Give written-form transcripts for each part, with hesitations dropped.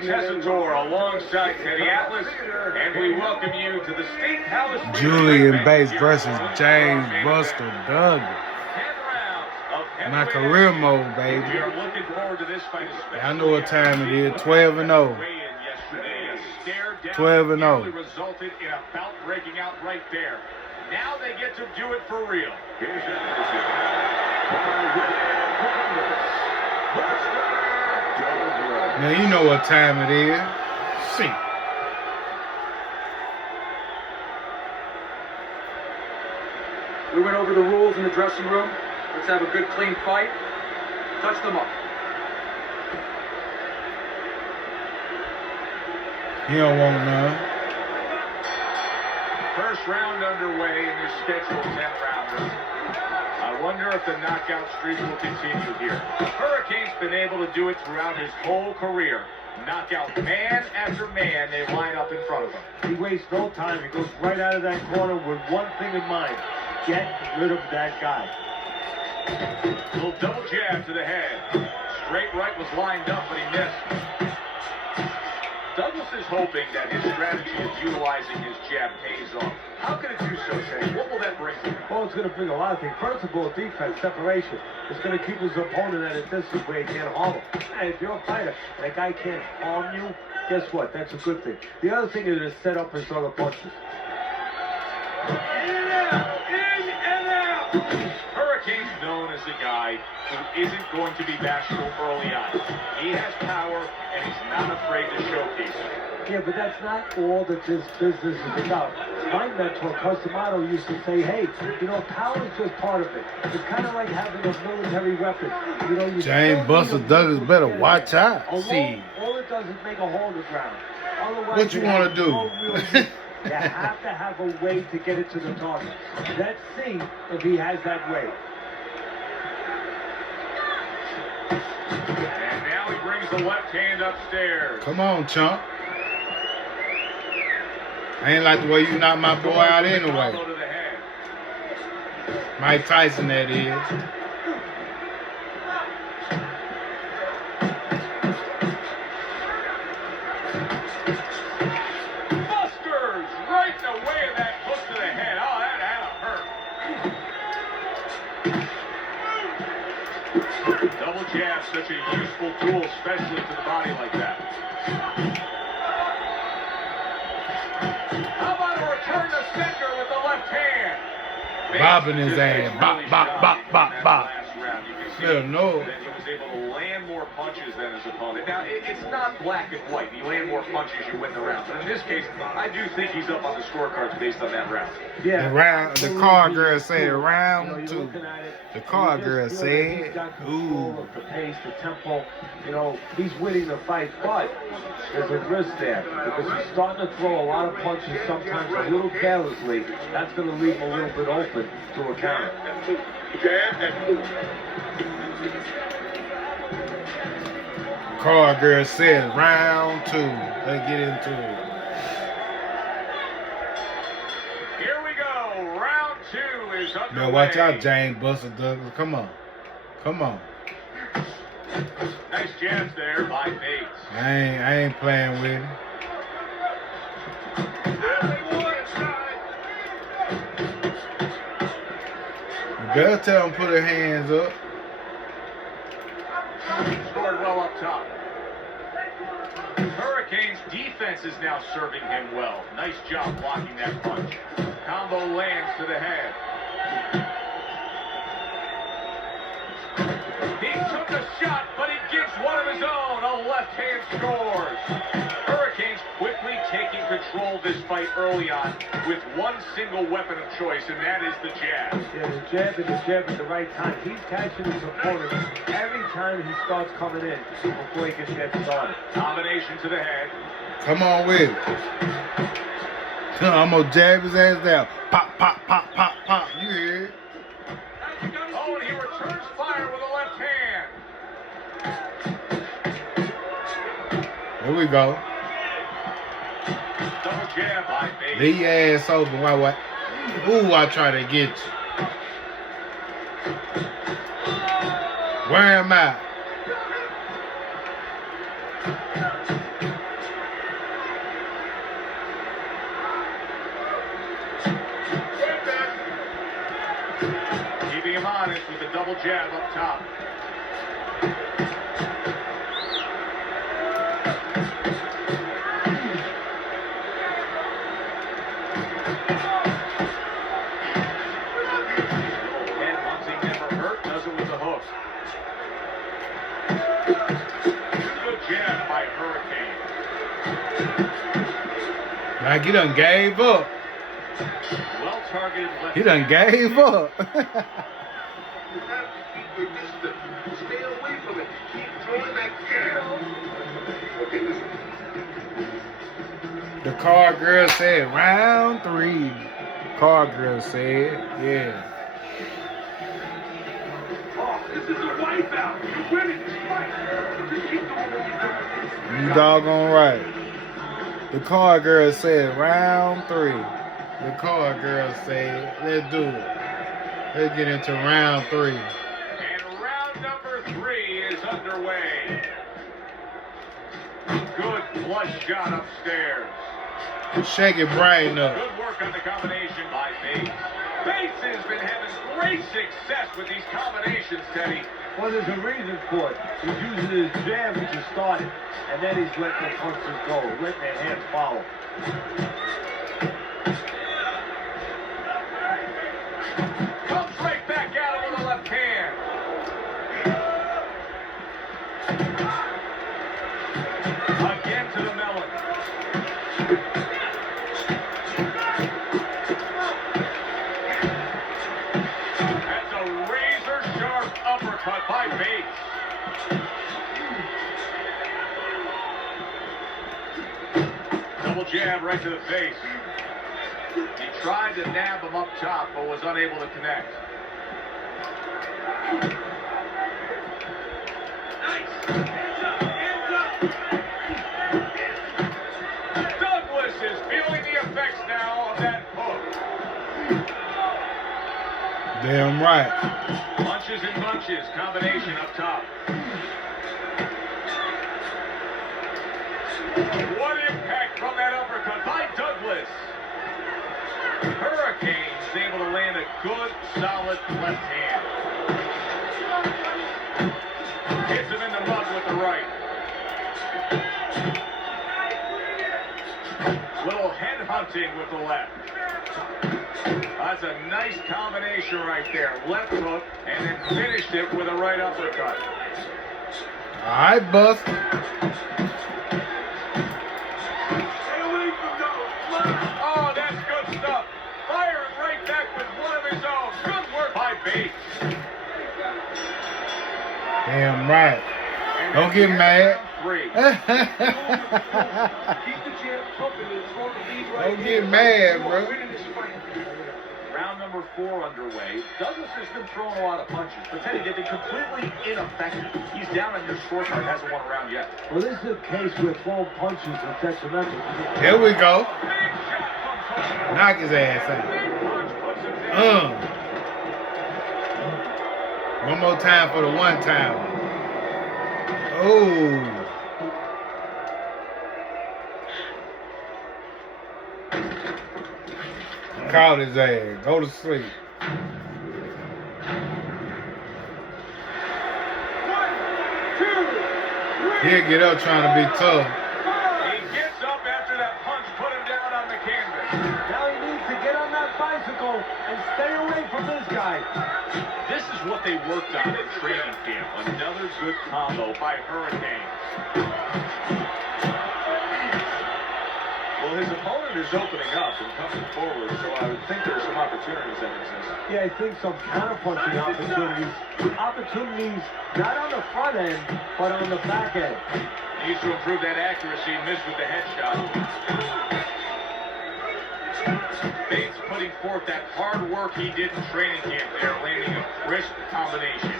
Tessitore alongside Teddy Atlas, and we welcome you to the State Palace. Julian Bates versus James Buster Douglas. My career mode, baby. We are looking forward to this fight. I know what time it is. 12-0. 12-0. Resulted in a bout breaking out right there. Now they get to do it for real. Now you know what time it is. See. We went over the rules in the dressing room. Let's have a good, clean fight. Touch them up. He don't want none. First round underway in your scheduled 10-rounder. I wonder if the knockout streak will continue here. Hurricane's been able to do it throughout his whole career. Knockout man after man, they line up in front of him. He wastes no time. He goes right out of that corner with one thing in mind. Get rid of that guy. Little double jab to the head. Straight right was lined up, but he missed. Douglas is hoping that his strategy of utilizing his jab pays off. How can it do so, Shane? What will that bring to him? Well, it's going to bring a lot of things. First of all, defense, separation. It's going to keep his opponent at a distance where he can't harm him. Hey, if you're a fighter, that guy can't harm you, guess what? That's a good thing. The other thing is to set up his other punches. In and out! In and out! Hurricane's known as the guy who isn't going to be bashful early on. He has power, and he's not afraid to showcase it. Yeah, but that's not all that this business is about. My mentor, Costamato, used to say, hey, you know, power is just part of it. It's kind of like having a military weapon. You know, James Buster Douglas better watch out. See. All it does is make a hole in the ground. Otherwise, What you want to do? You have to have a way to get it to the target. Let's see if he has that way. And now he brings the left hand upstairs. Come on, chump. I ain't like the way you knocked my boy out anyway. Mike Tyson, that is. Busters right in the way of that hook to the head. Oh, that had to hurt. Double jab, such a useful tool, especially to the body like that. How about a return to center with the left hand? Bobbing his ass. Bop, bop, bop, bop, bop. Yeah, no. That he was able to land more punches than his opponent. Now, it's not black and white. You land more punches, you win the round. But in this case, I do think he's up on the scorecards based on that round. Yeah. The car girl said round two. The car girl said, ooh. The pace, the tempo, you know, he's winning the fight, but there's a risk there because he's starting to throw a lot of punches, sometimes a little carelessly. That's going to leave him a little bit open to a counter. Car girl said round two. Let's get into it. Here we go. Round two is underway. Now watch out, James Buster Douglas. Come on. Come on. Nice jabs there by Bates. I ain't playing with him. You better tell him to put their hands up. Scored well up top. Hurricane's defense is now serving him well. Nice job blocking that punch. Combo lands to the head. He took a shot, but he gives one of his own. A left hand scores. Hurricanes quickly taking control of this fight early on with one single weapon of choice, and that is the jab. Yeah, the jab at the right time. He's catching his opponent every time he starts coming in before he can get started. Combination to the head. Come on with it. I'm gonna jab his ass down. Pop, pop, pop, pop, pop. You hear it? Oh, and he returns fire with a left hand. Here we go. Double jab by Bates. Leave your ass open. What? Ooh, I try to get you. Where am I? double jab up top. Head hunting never hurt, does it with the hook. Good jab by Hurricane. Like he done gave up. Well targeted left. He done gave up. You have to keep your distance. Stay away from it. Keep throwing that jab. Okay, listen. The car girl said round 3. Car girl said, yeah. Oh, this is a wipeout. You're winning this fight. Just keep doing what you're doing. You doggone right. The car girl said round 3. The car girl said, let's do it. Let's get into round 3. And round number 3 is underway. Good flush shot upstairs. Shake your brain up. Good work on the combination by Bates. Bates has been having great success with these combinations, Teddy. Well, there's a reason for it. He's using his jab to start it, and then he's letting the punches go, letting their hands follow. Comes right back at him with a left hand. Again to the melon. That's a razor-sharp uppercut by Bates. Double jab right to the face. He tried to nab him up top, but was unable to connect. Douglas is feeling the effects now of that hook. Damn right. Punches and bunches, combination up top. What impact from that uppercut by Douglas. Hurricane's able to land a good, solid left hand. Hits him in the mud with the right. Little head hunting with the left. That's a nice combination right there. Left hook, and then finished it with a right uppercut. All right, Bus. Stay away from those. Oh, that's good stuff. Firing right back with one of his own. Good work by Bates. Damn right. And Don't get mad. 3. Keep the jab pumping and throw the lead right Don't here. get mad, You're bro. winning this fight. Round number 4 underway. Douglas has been throwing a lot of punches, but Teddy, they've been completely ineffective. He's down on your scorecard, hasn't won a round yet. Well, this is a case where throwing punches is detrimental. Here we go. Big shot from Tony. Knock his ass out. Big punch puts him down. One more time for the one time. Oh. Caught his ass. Go to sleep. He'll get up trying to be tough. He gets up after that punch, put him down on the canvas. Now he needs to get on that bicycle and stay away from this guy. This is what they worked on in training camp. Another good combo by Hurricane. Well, his opponent is opening up and coming forward, so I would think there's some opportunities that exist. Yeah, I think some counter-punching opportunities. Opportunities not on the front end, but on the back end. Needs to improve that accuracy, missed with the headshot. Bates putting forth that hard work he did in training camp there, landing a crisp combination.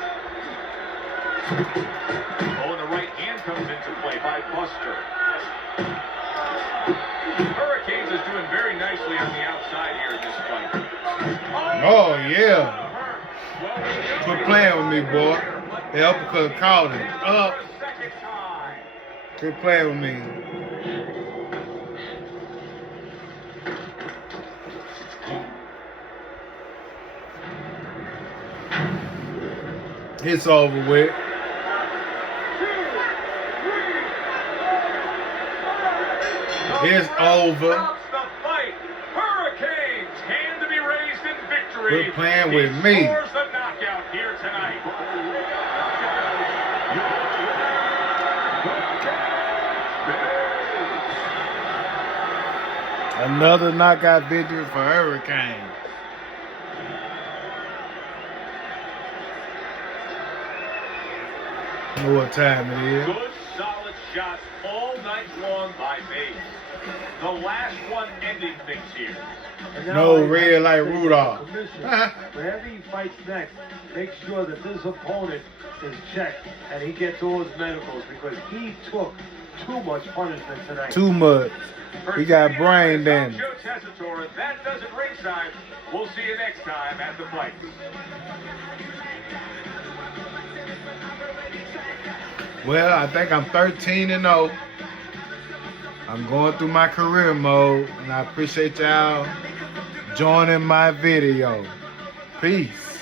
Oh, and the right hand comes into play by Buster. Hurricanes is doing very nicely on the outside here in this fight. Oh, yeah. Well, Quit playing with me, boy. The uppercut called him. Up. for a second time. Quit playing with me. It's over with. It's over. Stops the fight. Hurricanes hand to be raised in victory. Quit playing with He me. scores the knockout here tonight. Another knockout victory for Hurricane. You know what time it is? Good, solid shots all night long by Mays. The last one ending things here. And now No I have red to like say to the Rudolph. commissioner, whenever he fights next, make sure that this opponent is checked and he gets all his medicals because he took too much punishment tonight. Too much. For He got Stadium brain I'm damage. Joe Tessitore. That does it ringside. We'll see you next time at the fight. Well, I think I'm 13-0. I'm going through my career mode, and I appreciate y'all joining my video. Peace.